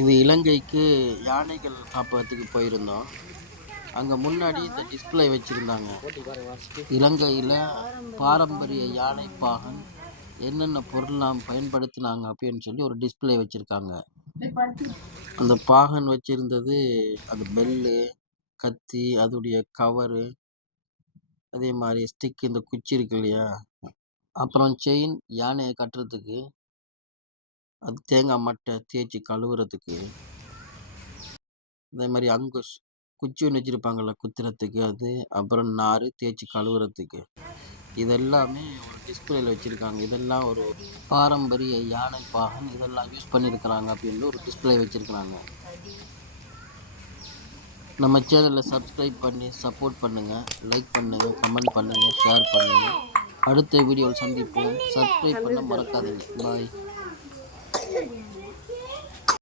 இது இலங்கைக்கு யானைகள் காப்பகத்துக்கு போயிருந்தோம். அங்கே முன்னாடி இந்த டிஸ்பிளே வச்சுருந்தாங்க. இலங்கையில் பாரம்பரிய யானை பாகன் என்னென்ன பொருள்லாம் பயன்படுத்தினாங்க அப்படின்னு சொல்லி ஒரு டிஸ்பிளே வச்சுருக்காங்க. அந்த பாகன் வச்சுருந்தது அந்த பெல்லு கத்தி அதோடைய கவரு அதே மாதிரி ஸ்டிக் இந்த குச்சி இருக்கு இல்லையா? அப்புறம் செயின் யானையை கட்டுறதுக்கு அது தேங்காய் மட்டை தேய்ச்சி கழுவுறதுக்கு. அதே மாதிரி அங்குஷ் குச்சி ஒன்று வச்சுருப்பாங்கள்ல குத்துறதுக்கு அது அப்புறம் நார் தேய்ச்சி கழுவுறதுக்கு. இதெல்லாமே ஒரு டிஸ்பிளேல வச்சுருக்காங்க. இதெல்லாம் ஒரு பாரம்பரிய யானை பாகன் இதெல்லாம் யூஸ் பண்ணியிருக்கிறாங்க அப்படின்னு ஒரு டிஸ்பிளே வச்சுருக்குறாங்க. நம்ம சேனலில் சப்ஸ்கிரைப் பண்ணி சப்போர்ட் பண்ணுங்கள் லைக் பண்ணுங்கள் கமெண்ட் பண்ணுங்கள் ஷேர் பண்ணுங்கள் அடுத்த வீடியோவில் சந்திப்போம். சப்ஸ்கிரைப் பண்ண மறக்காதீங்க. பாய் Yeah.